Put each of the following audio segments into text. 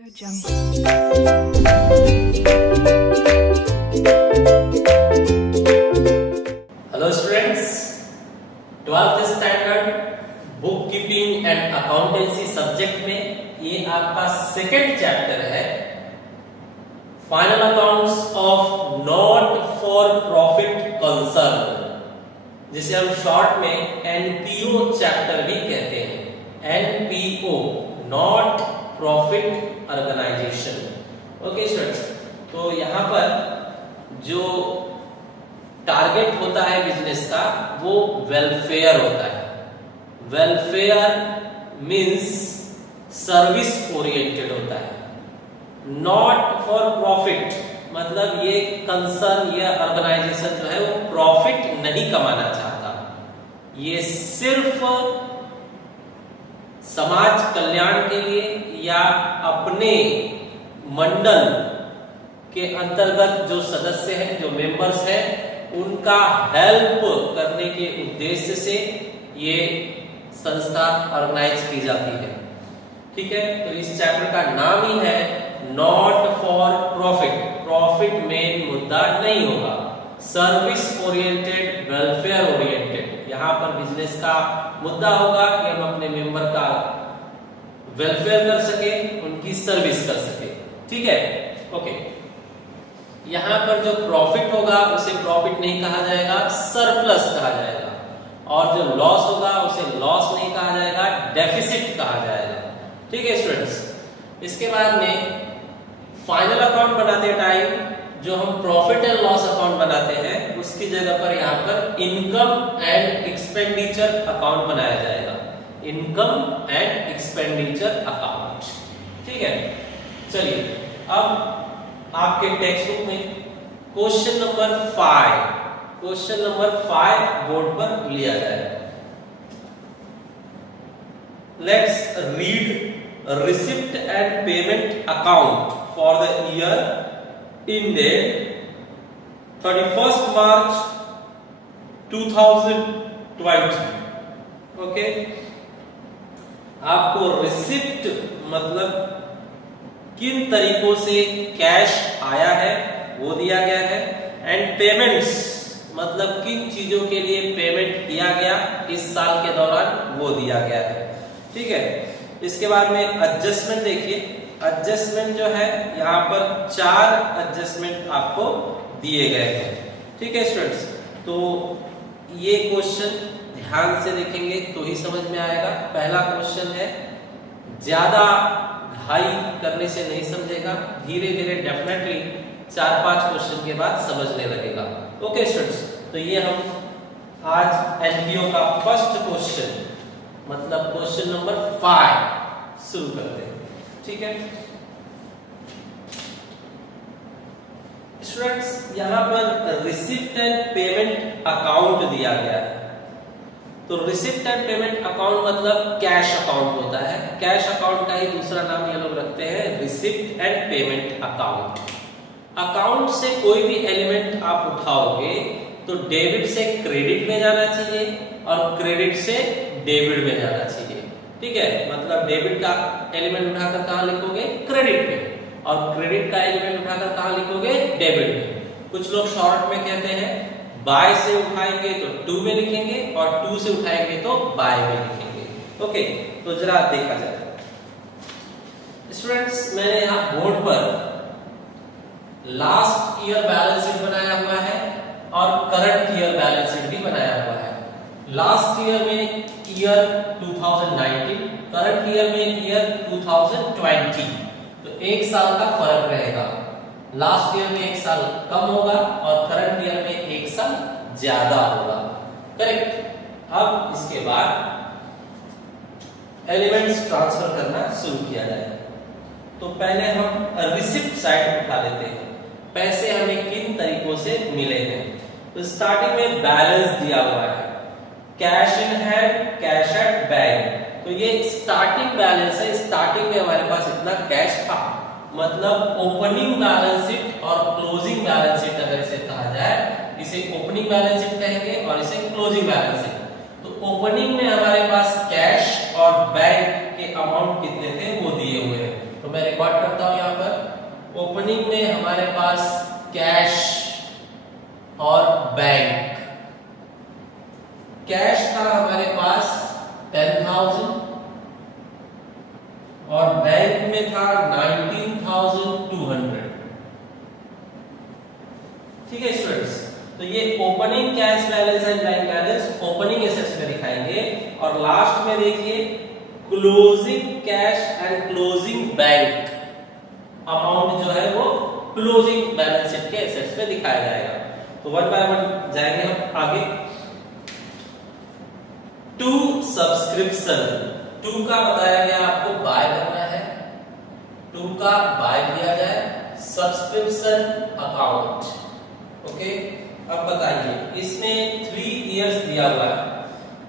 Hello students, 12th standard book keeping and accountancy subject में ये आपका सेकंड चैप्टर है, final accounts of not for profit concern, जिसे हम शॉर्ट में एनपीओ चैप्टर भी कहते हैं। NPO, not profit organisation. Okay students, तो यहाँ पर जो टारगेट होता है बिजनेस का वो वेलफेयर होता है। वेलफेयर मींस सर्विस ओरिएंटेड होता है। नॉट फॉर प्रॉफिट मतलब ये कंसर्न, ये ऑर्गेनाइजेशन जो है वो प्रॉफिट नहीं कमाना चाहता, ये सिर्फ समाज कल्याण के लिए या अपने मंडल के अंतर्गत जो सदस्य हैं, जो मेंबर्स हैं, उनका हेल्प करने के उद्देश्य से ये संस्था ऑर्गेनाइज की जाती है। ठीक है, तो इस चैप्टर का नाम ही है not for profit. Profit main मुद्दा नहीं होगा, सर्विस ओरिएंटेड, वेलफेयर ओरिएंटेड। यहाँ पर बिजनेस का मुद्दा होगा कि हम अपने मेंबर का वेलफेयर कर सके, उनकी सर्विस कर सके। ठीक है, ओके। यहाँ पर जो प्रॉफिट होगा उसे प्रॉफिट नहीं कहा जाएगा, सरप्लस कहा जाएगा, और जो लॉस होगा उसे लॉस नहीं कहा जाएगा, डेफिसिट कहा जाएगा। ठीक है स्टूडेंट्स, इसके बाद में फाइनल अकाउंट बनाते टाइम जो हम प्रॉफिट एंड लॉस अकाउंट बनाते हैं उसकी जगह पर यहाँ पर इनकम एंड एक्सपेंडिचर अकाउंट बनाया जाएगा। Income and expenditure account. ठीक है, चलिए अब आपके टेक्स्ट बुक में क्वेश्चन नंबर 5 बोर्ड पर लिया जाएगा। Let's read receipt and payment account for the year ended 31st March 2020। Okay, आपको रिसिप्ट मतलब किन तरीकों से कैश आया है वो दिया गया है, एंड पेमेंट्स मतलब किन चीजों के लिए पेमेंट किया गया इस साल के दौरान वो दिया गया है। ठीक है, इसके बाद में एडजस्टमेंट देखिए। एडजस्टमेंट जो है यहाँ पर 4 एडजस्टमेंट आपको दिए गए हैं। ठीक है स्टूडेंट्स, तो ये क्वेश्चन ध्यान से देखेंगे तो ही समझ में आएगा। पहला क्वेश्चन है, ज्यादा घाई करने से नहीं समझेगा, धीरे धीरे डेफिनेटली 4-5 क्वेश्चन के बाद समझने लगेगा। ओके स्टूडेंट्स, तो ये हम आज एनपीओ का फर्स्ट क्वेश्चन मतलब क्वेश्चन नंबर 5 शुरू करते हैं। ठीक है स्टूडेंट्स, यहाँ पर रिसिप्ट एंड पेमेंट अकाउंट दिया गया है। तो रिसिप्ट एंड पेमेंट अकाउंट मतलब कैश अकाउंट होता है। कैश अकाउंट का ही दूसरा नाम ये लोग रखते हैं receipt and payment account. Account से कोई भी एलिमेंट आप उठाओगे तो डेबिट से क्रेडिट में जाना चाहिए और क्रेडिट से डेबिट में जाना चाहिए। ठीक है, मतलब डेबिट का एलिमेंट उठाकर कहां लिखोगे? क्रेडिट में, और क्रेडिट का एलिमेंट उठाकर कहां लिखोगे? डेबिट में। कुछ लोग शॉर्ट में कहते हैं बाय से उठाएंगे तो टू में लिखेंगे और टू से उठाएंगे तो बाय में लिखेंगे। ओके, तो जरा देखा जाए स्टूडेंट्स, मैंने यहाँ बोर्ड पर लास्ट ईयर बैलेंस शीट बनाया हुआ है और करंट ईयर बैलेंस शीट भी बनाया हुआ है। लास्ट ईयर में ईयर 2019, करंट ईयर में ईयर 2020, तो एक साल का फर्क रहेगा। लास्ट ईयर में एक साल कम होगा और करंट ईयर में एक साल ज्यादा होगा। करेक्ट। अब इसके बाद एलिमेंट्स ट्रांसफर करना शुरू किया जाए। तो पहले हम रिसिप्ट साइड उठा लेते हैं, पैसे हमें किन तरीकों से मिले हैं। तो स्टार्टिंग में बैलेंस दिया हुआ है, cash in hand, cash at bank. तो ये स्टार्टिंग बैलेंस है, स्टार्टिंग में हमारे पास इतना कैश था, मतलब ओपनिंग बैलेंस शीट और क्लोजिंग बैलेंस शीट अगर इसे कहा जाए, इसे ओपनिंग बैलेंस शीट कहेंगे और इसे क्लोजिंग बैलेंस शीट। तो ओपनिंग में हमारे पास कैश और बैंक के अमाउंट कितने थे वो दिए हुए हैं। तो मैं रिकॉर्ड करता ओपनिंग में हमारे पास कैश और बैंक। कैश था हमारे पास 10,000 और बैंक में था 19,200। ठीक है स्टूडेंट्स, तो ये opening cash balance and bank balance opening assets में दिखाएंगे। और लास्ट में देखिए closing cash and closing bank amount जो है वो क्लोजिंग बैलेंस शीट के एसेट्स में दिखाया जाएगा। तो वन बाय वन जाएंगे हम आगे। टू सब्सक्रिप्शन, टू का बताया गया आपको बाय करना है, टू का बाय किया जाए सब्सक्रिप्शन अकाउंट। ओके, अब बताइए इसमें 3 इयर्स दिया हुआ है,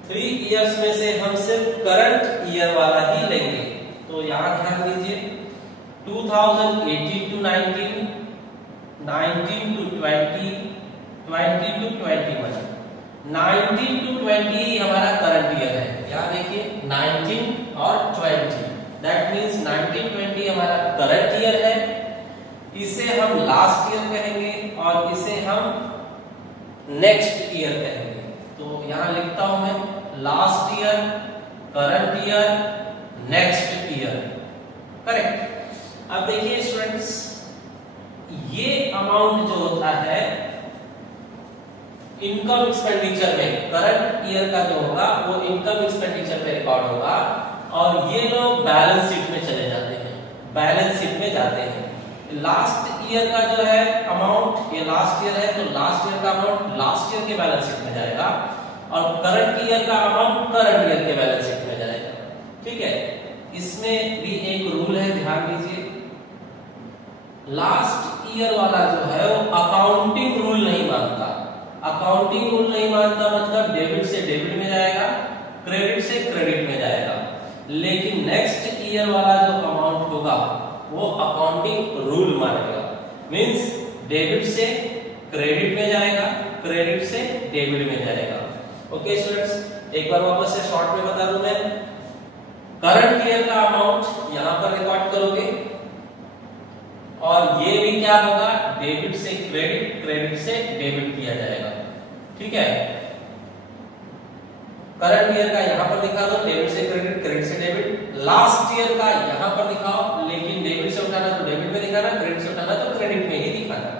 3 इयर्स में से हम सिर्फ करंट ईयर वाला ही लेंगे। तो यहां ध्यान दीजिए 2018 to 19, 19 to 20, 20 to 21, 19 to 20 हमारा करंट ईयर है। यहाँ देखिए 19 और 20, दैट मींस 19-20 हमारा करंट ईयर है। इसे हम लास्ट ईयर कहेंगे और इसे हम नेक्स्ट ईयर कहेंगे। तो यहाँ लिखता हूं मैं last year, current year, next year. Correct. अब देखिए स्टूडेंट्स, ये अमाउंट जो होता है इनकम एक्सपेंडिचर में, करंट ईयर का जो होगा वो इनकम एक्सपेंडिचर में रिकॉर्ड होगा और ये लोग बैलेंस शीट में चले जाते हैं, बैलेंस शीट में जाते हैं। लास्ट ईयर का जो है अमाउंट, ये लास्ट ईयर है तो लास्ट ईयर का अमाउंट लास्ट ईयर के बैलेंस शीट में जाएगा और करंट ईयर का अमाउंट करंट ईयर के बैलेंस शीट में जाएगा। ठीक है, इसमें भी एक रूल है, ध्यान दीजिए। लास्ट ईयर वाला जो है वो अकाउंटिंग रूल नहीं मानता। अकाउंटिंग रूल नहीं मानता मतलब डेबिट से डेबिट में जाएगा, क्रेडिट से क्रेडिट में जाएगा। लेकिन नेक्स्ट ईयर वाला जो अमाउंट होगा वो अकाउंटिंग रूल मानेगा, मींस डेबिट से क्रेडिट में जाएगा, क्रेडिट से डेबिट में जाएगा। ओके स्टूडेंट्स, एक बार वापस से शॉर्ट में बता दूं मैं। करंट ईयर का अमाउंट यहां पर रिकॉर्ड करोगे और ये भी क्या होगा, डेबिट से क्रेडिट, क्रेडिट से डेबिट किया जाएगा। ठीक है, करंट ईयर का यहां पर दिखा दो, डेबिट से क्रेडिट, क्रेडिट से डेबिट। लास्ट ईयर का यहां पर दिखाओ, लेकिन डेबिट से उठाना तो डेबिट में दिखाना, क्रेडिट से उठाना तो क्रेडिट में ही दिखाना।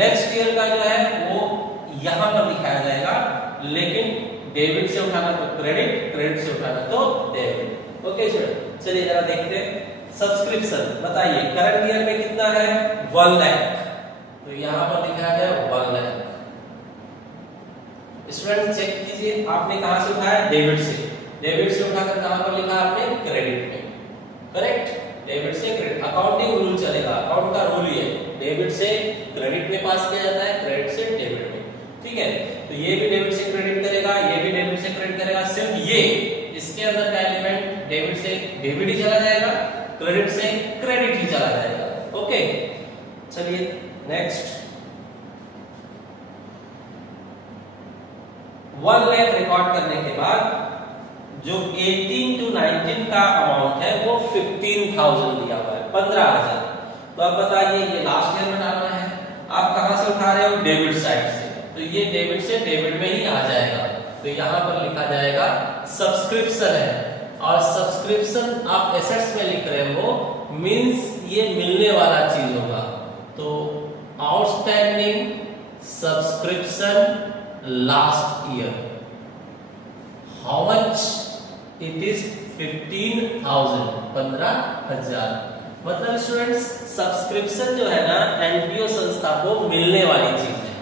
नेक्स्ट ईयर का जो है वो यहां पर दिखाया जाएगा, लेकिन डेबिट से उठाना तो क्रेडिट, क्रेडिट से उठाना तो डेबिट। ओके स्टूडेंट, चलिए जरा देखते हैं सब्सक्रिप्शन। बताइए करंट ईयर में कितना है, 1 लाख, तो यहां पर दिखाया गया 1 लाख। स्टूडेंट चेक कीजिए, आपने कहां से उठाया, डेबिट से, डेबिट से उठाकर कहां पर लिखा आपने, क्रेडिट में। करेक्ट, डेबिट से क्रेडिट, अकाउंटिंग रूल चलेगा, अकाउंट का रूल ये डेबिट से क्रेडिट में पास किया जाता है, क्रेडिट से डेबिट में। ठीक है, तो ये भी डेबिट से क्रेडिट करेगा, ये भी डेबिट से क्रेडिट करेगा, सिर्फ ये इसके अंदर का एलिमेंट डेबिट से डेबिट ही चला जाएगा, क्रेडिट से क्रेडिट ही चला जाएगा। ओके, चलिए नेक्स्ट। 1 लाख रिकॉर्ड करने के बाद जो 18 to 19 का अमाउंट है वो 15,000 दिया हुआ है, 15,000। तो अब बताइए ये लास्ट ईयर में डालना है, आप कहां से उठा रहे हो, डेबिट साइड से, तो ये डेबिट से डेबिट में ही आ जाएगा। तो यहां पर लिखा जाएगा सब्सक्रिप्शन है, और सब्सक्रिप्शन आप एसेट्स में लिख रहे हो, मींस ये मिलने वाला चीज होगा। तो outstanding subscription last year, how much, it is 15,000, 15,000। मतलब स्टूडेंट्स सब्सक्रिप्शन जो है ना एनपीओ संस्था को मिलने वाली चीज है,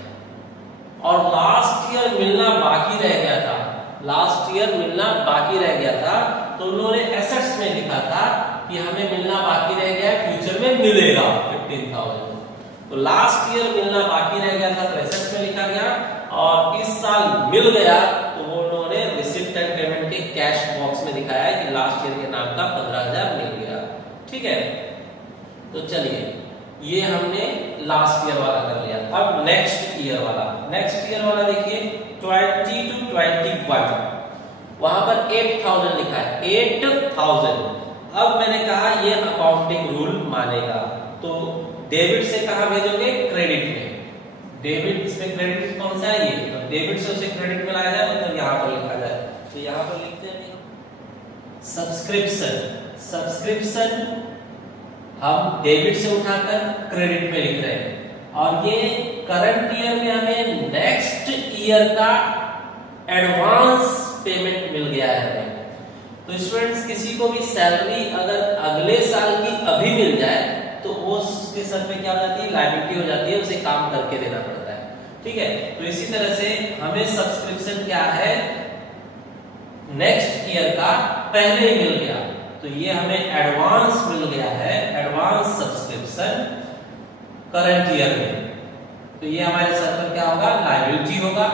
और लास्ट ईयर मिलना बाकी रह गया था, लास्ट ईयर मिलना बाकी रह गया था, तो उन्होंने एसेट्स में लिखा था कि हमें मिलना बाकी रह गया है, फ्यूचर में मिलेगा 15,000। तो लास्ट ईयर मिलना बाकी रह गया था तो एसेट्स में लिखा गया, और इस साल मिल गया तो वो उन्होंने रिसिप्ट एंड पेमेंट के कैश बॉक्स में दिखाया है कि लास्ट ईयर के नाम का 15,000 मिल गया। ठीक है, तो चलिए ये हमने लास्ट ईयर वाला कर लिया। अब नेक्स्ट ईयर वाला, नेक्स्ट ईयर वाला देखिए 20 to 21, वहां पर 8,000 लिखा है, 8,000। अब मैंने कहा ये अकाउंटिंग रूल मानेगा, तो डेबिट से कहां भेजोगे? क्रेडिट में। डेबिट इसमें क्रेडिट कौन सा है? ये, तो डेबिट से उसे क्रेडिट में लाया जाए, मतलब यहां पर लिखा जाए। तो यहां पर लिखते हैं सब्सक्रिप्शन। सब्सक्रिप्शन हम डेबिट से उठाकर क्रेडिट में लिख रहे हैं, और ये करंट ईयर में हमें नेक्स्ट ईयर का एडवांस पेमेंट मिल गया है हमें। तो स्टूडेंट्स, किसी को भी सैलरी अगर अगले साल की अभी मिल जाए तो उसके सर पे क्या हो जाती है? लायबिलिटी हो जाती है, उसे काम करके देना पड़ता है। ठीक है, तो इसी तरह से हमें सब्सक्रिप्शन क्या है? नेक्स्ट ईयर का पहले ही मिल गया, तो ये हमें एडवांस मिल गया है, एडवांस सब्सक्रिप्शन करंट ईयर में। तो ये हमारे सर पर क्या होगा? लायबिलिटी होगा।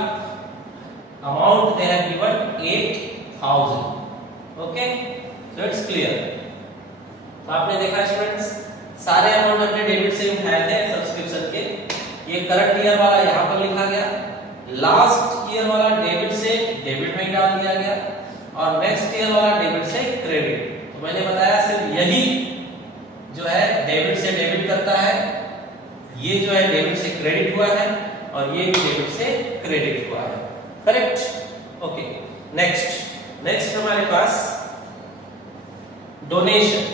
Amount they have given 8000। Okay, so it's clear. तो आपने देखा स्टूडेंट्स, सारे अमाउंट हमने डेबिट से उठाए थे सब्सक्रिप्शन के। ये करंट ईयर वाला यहां पर लिखा गया, लास्ट ईयर वाला डेबिट से डेबिट में ही डाल दिया गया, और नेक्स्ट ईयर वाला डेबिट से क्रेडिट। तो मैंने बताया सिर्फ यही जो है डेबिट से डेबिट करता है, ये जो है डेबिट से क्रेडिट हुआ है, और ये भी डेबिट से क्रेडिट हुआ है। करेक्ट? ओके, नेक्स्ट हमारे पास डोनेशन।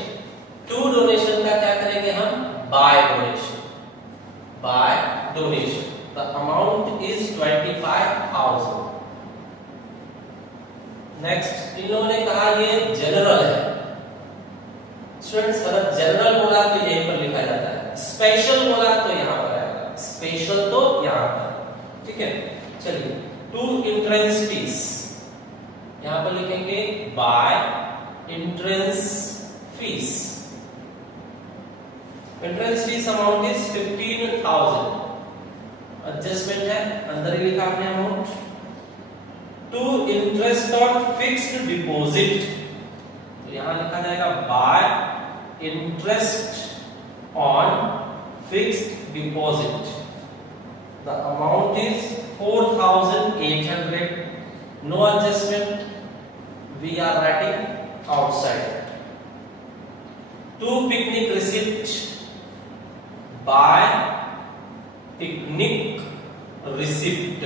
टू डोनेशन का क्या करेंगे हम? By donation. By donation the amount is 25,000। Next, इन लोगों ने कहा ये जनरल है। स्टूडेंट्स, अगर जनरल बोला तो यहीं पर लिखा जाता है, स्पेशल बोला तो यहां पर आएगा, स्पेशल तो यहां पर। ठीक है, चलिए। टू एंट्रेंस फीस, यहां पर लिखेंगे by entrance fees. Entrance fees amount is 15,000। Adjustment है, अंदर ही लिखा आपने amount. To interest on fixed deposit, तो यहां लिखा जाएगा by interest on fixed deposit. The amount is 4,800। No adjustment, we are writing outside. To picnic receipt, by picnic receipt,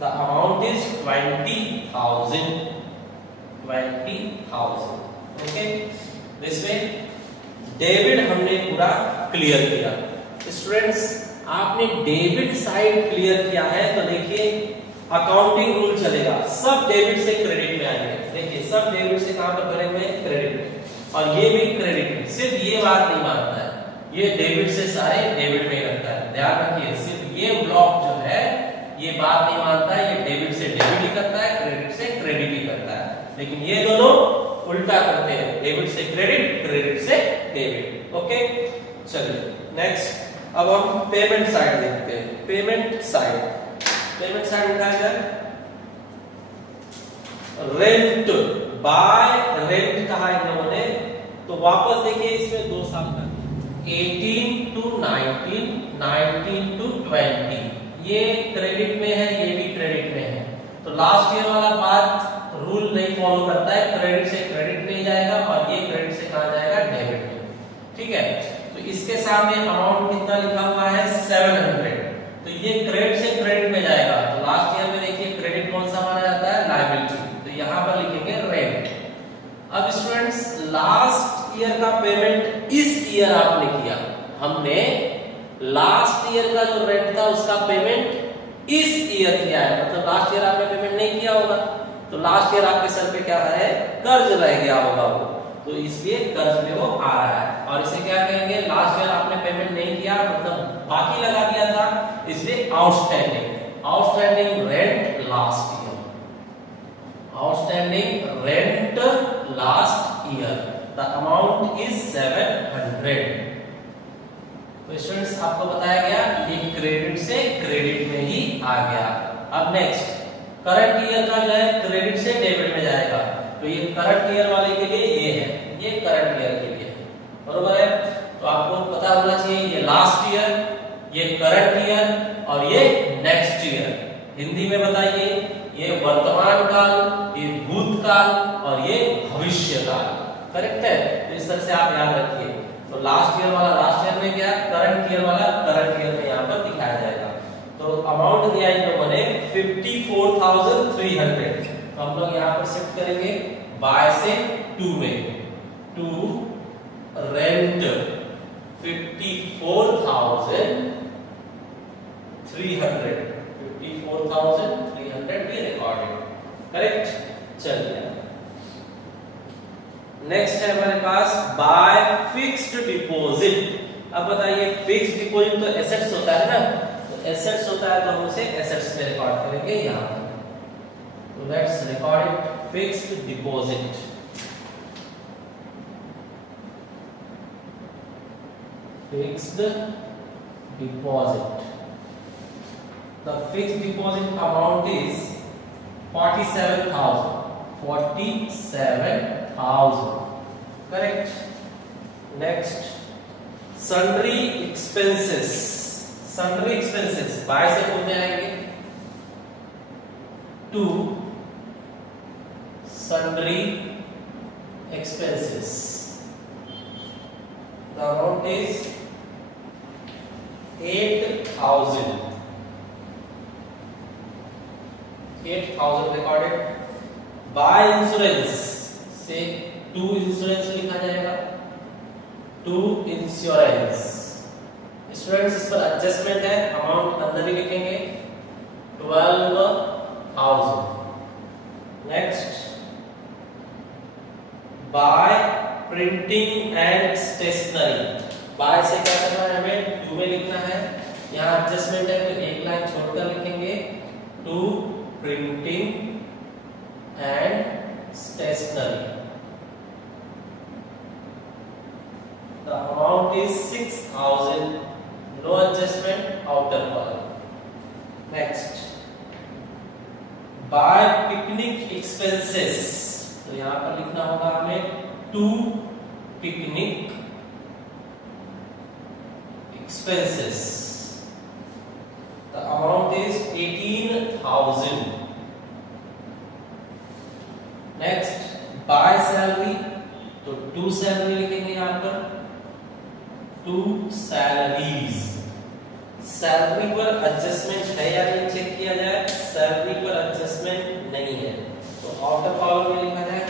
the amount is 20,000. 20,000. Okay, this way debit हमने पूरा clear किया। Students, आपने debit side clear किया है, तो देखिए accounting rule चलेगा, सब डेबिट से क्रेडिट में आएंगे। देखिए सब डेबिट से कहां पर भरे हुए हैं? क्रेडिट में, और ये भी क्रेडिट में। सिर्फ ये बात नहीं मानता है, ये डेबिट से सारे डेबिट में ही रखता है। ध्यान रखिए, सिर्फ ये ब्लॉक जो है ये बात नहीं मानता है, ये डेबिट से डेबिट ही करता है, क्रेडिट से क्रेडिट ही करता है। लेकिन ये दोनों उल्टा करते हैं, डेबिट से क्रेडिट, क्रेडिट से डेबिट। ओके, चलिए नेक्स्ट। अब हम पेमेंट साइड देखते हैं। पेमेंट साइड उठाया जाए। रेंट, बाय रेंट कहा इन लोगों ने, तो वापस देखिए इसमें 2 साल का 18 to 19, 19 to 20, ये क्रेडिट में है, ये भी क्रेडिट में है। तो लास्ट ईयर वाला बात रूल नहीं फॉलो करता है, क्रेडिट से क्रेडिट में जाएगा, और ये क्रेडिट से कहां जाएगा? डेबिट में। ठीक है, तो इसके सामने अमाउंट कितना लिखा हुआ है? 700। तो ये क्रेडिट से क्रेडिट में जाएगा। तो लास्ट ईयर में देखिए क्रेडिट कौन सा माना जाता है? लायबिलिटी। तो यहां पर लिखेंगे रेंट। अब स्टूडेंट्स, लास्ट ईयर का पेमेंट इस ईयर आपने किया, हमने लास्ट ईयर का जो रेंट था उसका पेमेंट इस ईयर किया है, मतलब लास्ट ईयर आपने पेमेंट नहीं किया होगा, तो लास्ट ईयर आपके सर पे क्या है? कर्ज रह गया होगा वो, तो इसलिए कर्ज में वो आ रहा है। और इसे क्या कहेंगे? लास्ट ईयर आपने पेमेंट नहीं किया, मतलब बाकी लगा दिया था, इसलिए outstanding rent last year. Outstanding rent last year, the amount is 700। तो स्टूडेंट्स, आपको बताया गया ये क्रेडिट से क्रेडिट में ही आ गया। अब नेक्स्ट, करंट ईयर का जो है क्रेडिट से डेबिट में जाएगा, तो ये करंट ईयर वाले के लिए ये है, ये करंट ईयर के लिए, बरोबर है। तो आपको पता होना चाहिए ये लास्ट ईयर, ये करंट ईयर, और ये नेक्स्ट ईयर। हिंदी में बताइए, ये वर्तमान काल, ये भूतकाल, और ये करेक्ट है। तो इस तरह से आप याद रखिए। तो लास्ट ईयर वाला लास्ट ईयर में गया, करंट ईयर वाला करंट ईयर में यहाँ पर दिखाया जाएगा। तो अमाउंट दिया इन लोगों ने 54,300। तो हम लोग यहाँ पर शिफ्ट करेंगे बाय से टू में, टू रेंट 54,300 भी रिकॉर्डेड, करेक्ट। चलिए नेक्स्ट है हमारे पास बाय फिक्स्ड डिपॉजिट। अब बताइए फिक्स्ड डिपॉजिट तो एसेट्स होता है ना, तो एसेट्स होता है तो हम उसे एसेट्स में रिकॉर्ड करेंगे यहाँ पर। तो let's record it fixed deposit. Fixed deposit. The fixed deposit amount is 47,000. 47,000. Correct. Next, sundry expenses. Sundry expenses. By से कौन में आएंगे? To sundry expenses. The amount is 8,000. 8,000 recorded. By insurance से to insurance लिखा जाएगा, to insurance. स्टूडेंट्स इस पर adjustment है, अमाउंट अंदर ही लिखेंगे 12,000. Next, by printing and stationery. By से क्या करना है हमें, टू में लिखना है, यहाँ एडजस्टमेंट है तो एक लाइन छोड़कर लिखेंगे to printing and stationery. The amount is 6,000. No adjustment, outer column. Next, by picnic expenses. तो यहाँ पर लिखना होगा हमें to picnic expenses. The amount is 18,000. Next, by salary. तो टू सैलरी लिखेंगे यहाँ पर, टू सैलरीज। सैलरी पर एडजस्टमेंट है या नहीं चेक किया जाए, सैलरी पर एडजस्टमेंट नहीं है तो आउटर कॉलम में लिखा जाए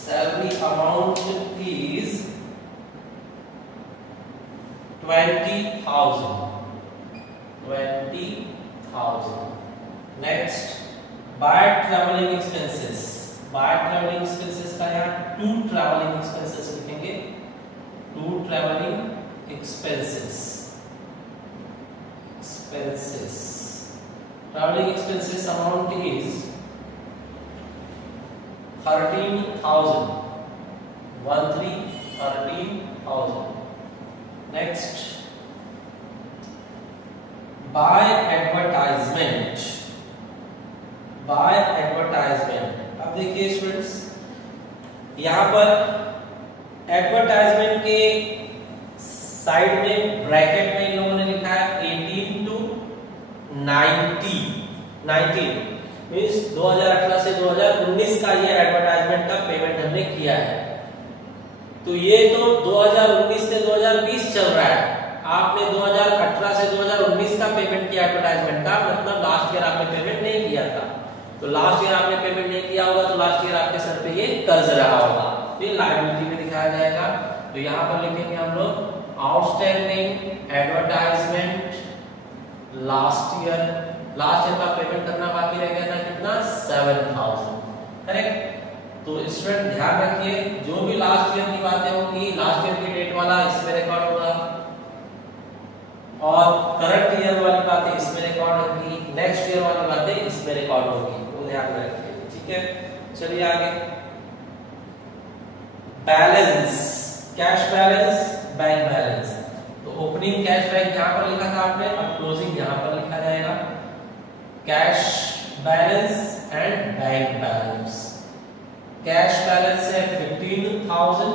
salary amount is 20,000. 20,000. Next, by traveling expenses. By traveling expenses का यहाँ टू traveling expenses लिखेंगे, to traveling expenses. Expenses. Traveling expenses amount is 13,000. 13,000. Next, by advertisement. By advertisement. अब देखिए स्टूडेंट्स, यहाँ पर एडवर्टाइजमेंट के साइड में ब्रैकेट में इन लोगों ने लिखा है 18 to 19. 19 मीन्स 2018 से 2019 का ये एडवर्टाइजमेंट का पेमेंट हमने किया है। तो ये तो 2019 से 2020 चल रहा है, आपने 2018 से 2019 का पेमेंट किया एडवर्टाइजमेंट का, मतलब लास्ट ईयर आपने पेमेंट नहीं किया था। तो लास्ट ईयर आपने पेमेंट नहीं किया होगा तो लास्ट ईयर आपके सर पे ये कर्ज रहा होगा, फिर लायबिलिटी में दिखाया जाएगा। तो यहाँ पर लिखेंगे हम लोग outstanding advertisement last year. Last year का पेमेंट करना बाकी रह गया था कितना, 7,000। करेक्ट। तो स्टूडेंट ध्यान रखिए, जो भी लास्ट ईयर की बातें होंगी, लास्ट ईयर की डेट वाला इसमें रिकॉर्ड होगा और करंट ईयर वाली बातें इसमें रिकॉर्ड होंगी, नेक्स्ट ईयर वाली बातें इसमें रिकॉर्ड होंगी, तो ध्यान में रखिए। ठीक है, चलिए आगे। Balance, cash balance, bank balance. तो ओपनिंग कैश बैंक यहाँ पर लिखा था आपने, अब क्लोजिंग यहाँ पर लिखा जाएगा। Cash balance and bank balance. Cash balance है 15,000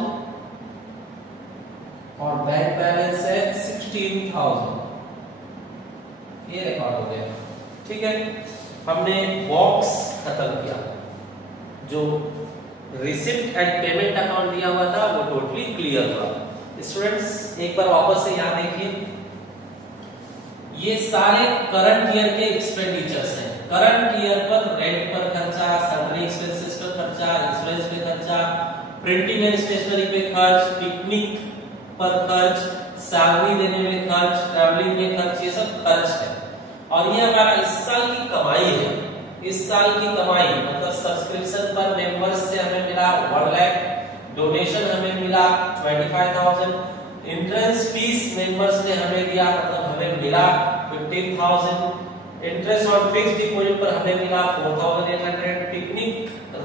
और बैंक बैलेंस है 16,000। ये रिकॉर्ड हो गया। ठीक है, हमने बॉक्स खत्म किया, जो रिसिप्ट एंड पेमेंट अकाउंट दिया हुआ था वो टोटली क्लियर हुआ। स्टूडेंट्स एक बार वापस से यहाँ देखिए, ये सारे करंट ईयर के एक्सपेंडिचर्स हैं। करंट ईयर पर रेंट पर खर्चा, सैलरी एक्सपेंसेस पर खर्चा, इंश्योरेंस पे खर्चा, प्रिंटिंग एंड स्टेशनरी पे खर्च, पिकनिक पर खर्च, सैलरी देने में खर्च, ट्रैवलिंग में खर्च, ये सब खर्च है। और ये हमारा इस साल की कमाई है। इस साल की कमाई मतलब सब्सक्रिप्शन पर मेंबर्स से हमें मिला 1 लाख, डोनेशन हमें मिला 25,000, एंट्रेंस फीस मेंबर्स ने हमें दिया मतलब हमें मिला 15,000, इंटरेस्ट ऑन फिक्स्ड डिपॉजिट पर हमें मिला 4,800, पिकनिक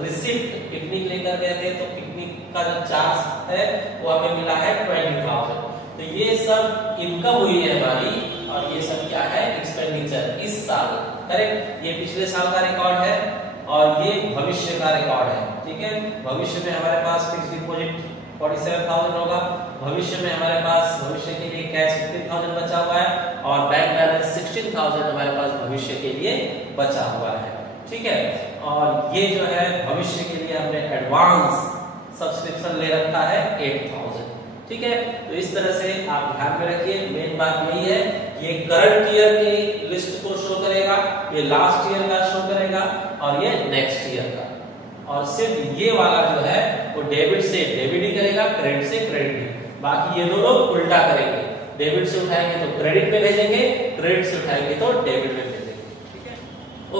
रिसिप्ट, पिकनिक लेकर गए थे तो पिकनिक का जो चार्ज है वो हमें मिला है 20,000। तो ये सब इनकम हुई है हमारी और ये सब क्या है एक्सपेंडिचर इस साल, करेक्ट। ये पिछले साल का रिकॉर्ड है और ये भविष्य का रिकॉर्ड है, ठीक है। भविष्य में हमारे पास फिक्स्ड डिपॉजिट 47,000 होगा, भविष्य में हमारे पास भविष्य के लिए कैश 15,000 बचा हुआ है और बैंक बैलेंस 16,000 हमारे पास भविष्य के लिए बचा हुआ है, ठीक है। और ये जो है भविष्य के लिए हमने एडवांस सब्सक्रिप्शन ले रखा है 8,000, ठीक है। तो इस तरह से आप ध्यान में रखिए, मेन बात यही है, ये करंट ईयर की लिस्ट को शो करेगा, ये लास्ट ईयर का शो करेगा और ये नेक्स्ट ईयर का। और सिर्फ ये वाला जो है वो डेबिट से डेबिट ही करेगा, क्रेडिट से क्रेडिट ही। बाकी ये दोनों उल्टा करेंगे, डेबिट से उठाएंगे तो क्रेडिट में भेजेंगे, क्रेडिट से उठाएंगे तो डेबिट में भेजेंगे, ठीक है।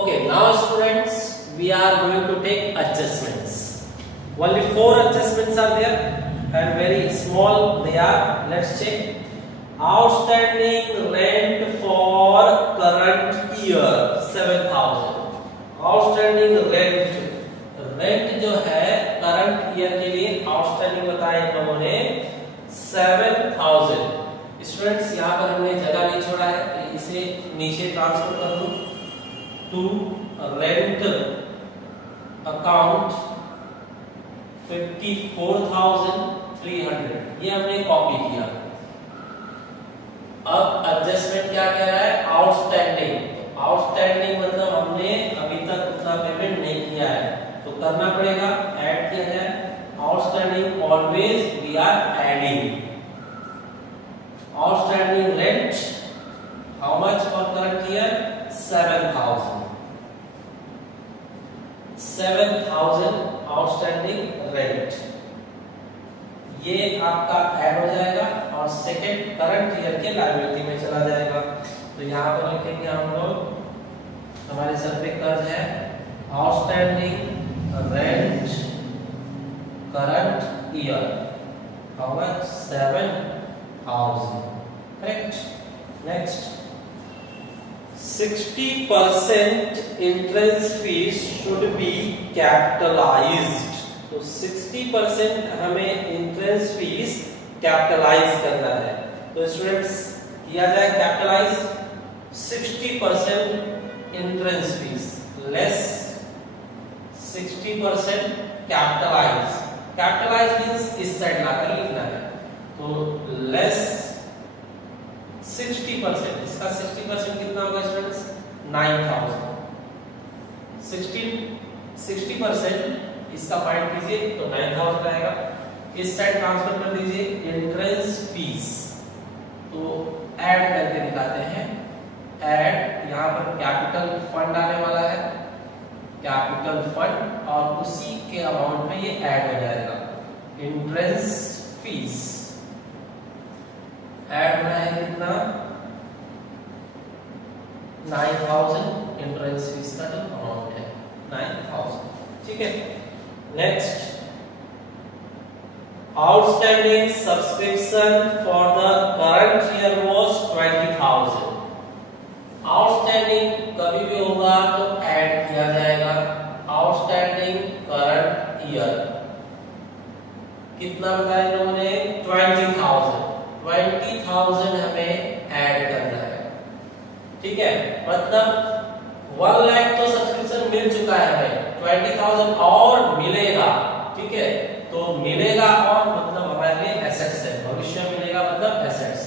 Okay, now students we are going to take adjustments. Only 4 adjustments are there and very small they are. Let's check. Outstanding rent for current year 7,000. Outstanding rent जो है करंट ईयर के लिए आउटस्टैंडिंग बताया इन लोगों ने 7,000। स्टूडेंट्स यहाँ पर हमने जगह नहीं छोड़ा है तो इसे नीचे ट्रांसफर कर दूं टू रेंट अकाउंट 54,300, ये हमने कॉपी किया। अब एडजस्टमेंट क्या कह रहा है, आउटस्टैंडिंग। आउटस्टैंडिंग मतलब हमने अभी तक उतना पेमेंट नहीं किया है तो करना पड़ेगा, ऐड किया जाए। Outstanding always we are adding. Outstanding rent how much for current year 7,000। 7,000 outstanding rent, ये आपका ऐड हो जाएगा और सेकंड करंट ईयर के लायबिलिटी में चला जाएगा। तो यहाँ पर लिखेंगे हम लोग, हमारे सर पे कर्ज है, outstanding rent current year how much 7,000, correct. Next 60% entrance fees should be capitalised. तो 60% हमें इंट्रेंस फीस कैपिटलाइज करना है। तो स्टूडेंट्स किया जाए capitalise 60% entrance fees less 60% capitalise. Capitalise means इस साइड लाकर लिखना है, तो लेस 60%, इसका 60% कितना होगा स्टूडेंट्स 9,000। 60% इसका फाइंड कीजिए तो 9,000 आएगा। इस साइड ट्रांसफर कर दीजिए एंट्रेंस फीस, तो ऐड करके दिखाते हैं। ऐड, यहाँ पर कैपिटल फंड आने वाला है, कैपिटल फंड, और उसी के अमाउंट में ये ऐड हो जाएगा एंट्रेंस फीस। ऐड होना है कितना 9,000, एंट्रेंस फीस का जो अमाउंट है 9,000, ठीक है। Next outstanding subscription for the current year was 20,000। Outstanding कभी भी होगा तो ऐड किया जाएगा। आउटस्टैंडिंग करंट ईयर कितना बताया इन लोगों ने 20,000। 20,000 हमें ऐड करना है, ठीक है। मतलब 1 लाख तो सब्सक्रिप्शन मिल चुका है हमें, 20,000 और मिलेगा, ठीक है। तो मिलेगा और मतलब हमारे लिए एसेट्स है, भविष्य में मिलेगा मतलब assets.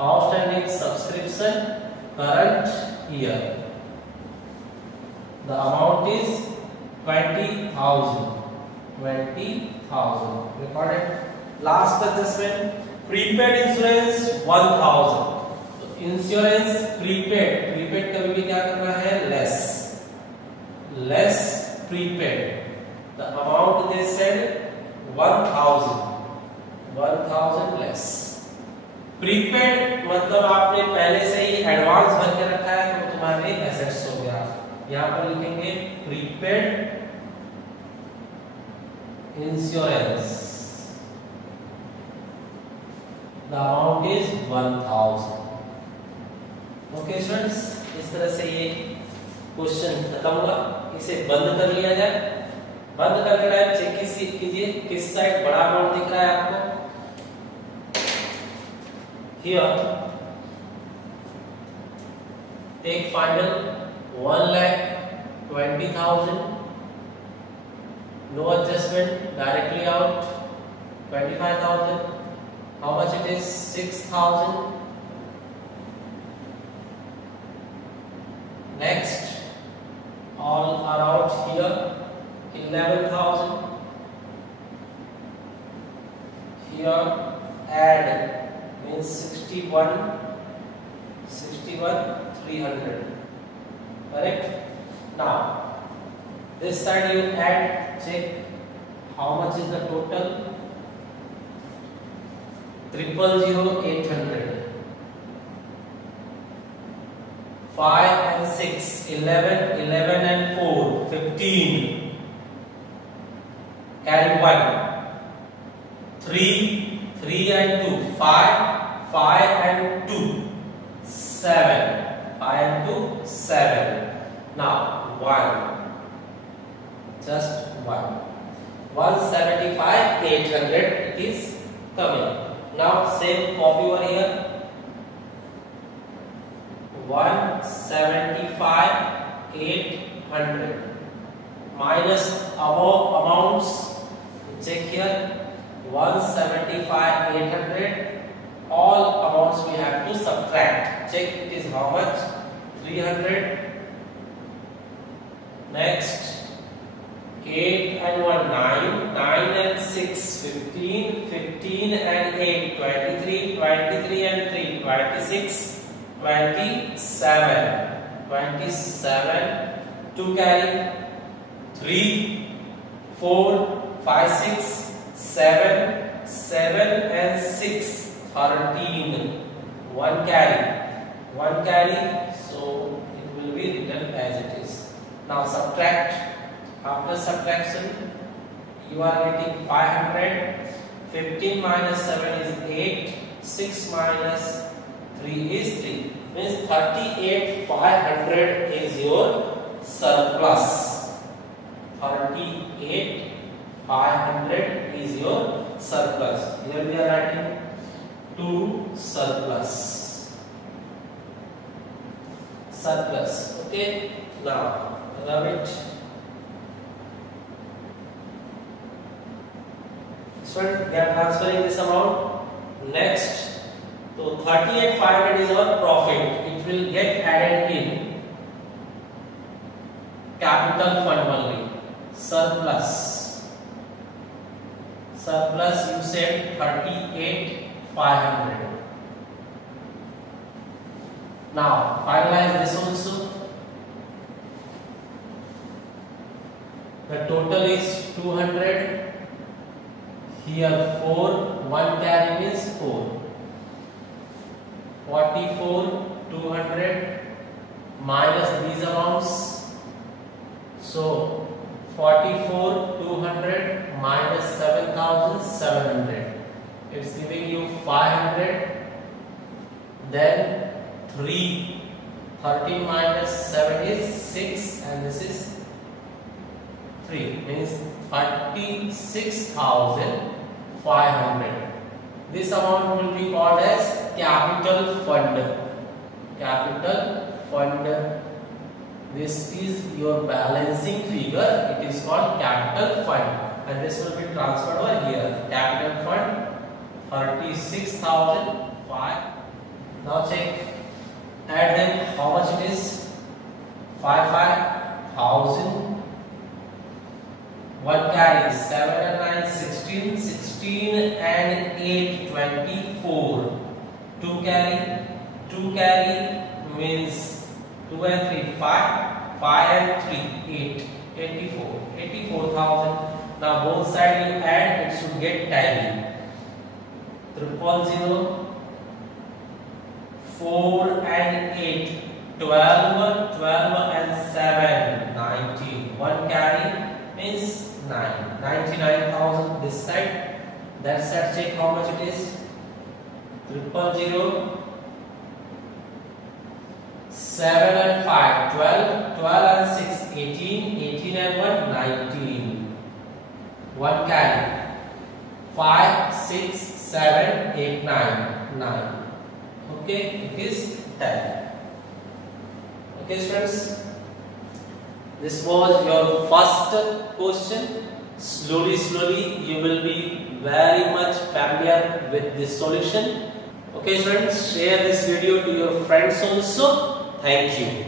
Outstanding subscription current year the amount is 20,000, 20,000 recorded। Last adjustment prepaid insurance 1,000। तो इंश्योरेंस प्रीपेड कभी भी क्या करना है, less prepaid, the amount they said 1,000 less। Prepaid मतलब आपने पहले से ही एडवांस भर के रखा है तो तुम्हारे एसेट्स हो गया। यहां पर लिखेंगे prepaid insurance, the amount is 1,000। Okay students, इस तरह से ये क्वेश्चन खत्म हुआ। इसे बंद कर लिया जाए। बंद करके टाइप चेक कीजिए किस साइड बड़ा अमाउंट दिख रहा है आपको। Here take final 1,20,000, no adjustment, directly out 25,000. How much it is? 6,000. Next, all are out here. 11,000. Here add means 61,300. Correct? Now this side you add, check how much is the total. 0,000,800. 5 and 6, 11, 11 and 4, 15. Carry 1. 3 and 2, 5 and 2, 7. 5 and 2, 7. Now 1, just 1. 175,800 it is coming. Now same copy over here. 175,800 minus above amounts. Check here. 175,800. All amounts we have to subtract. Check it is how much? 300. Next 8 and 1 9, 9 and 6 15, 15 and 8 23, 23 and 3 26, 27, 27 to carry 3 4 5 6 7, 7 and 6 13, 1 carry, so it will be written as it is. Now subtract. After subtraction you are getting 500. 15 minus 7 is 8, 6 minus 3 is 3, means 38,500 is your surplus. 38,500 is your surplus. Here we are writing to surplus. Okay, now rub it. So we are transferring this amount. Next, so 38,500 is our profit. It will get added in capital fund only. Surplus you said 38,500. Now finalize this also. The total is 200. Here 4, 1 carry means 4. 44,200 minus these amounts. So 44,200 minus 7,700. It's giving you 500. Then 3. 13 minus 7 is 6, and this is 3. Means 36,500. This amount will be called as capital fund. This is your balancing figure. It is called capital fund, and this will be transferred over here. Capital fund 36,500. Now check. Add them. How much it is? 55,000 1 carry, 7 and 9, 16, 16 and 8, 24. 2 carry means 2 and 3, 5, 5 and 3, 8, 84, 84,000. Now both sides you add, it should get tally. 000, 4 and 8, 12, 12 and 7, 19. 1 carry means 9, 99,000 this side. That side check how much it is. 000, 7 and 5, 12, 12 and 6, 18, 18 and 1, 19. 1 carry, 5, 6, 7, 8, 9, 9. Okay, it is 10. Okay, students, this was your first question. Slowly you will be very much familiar with this solution. Okay, students, share this video to your friends also. Thank you.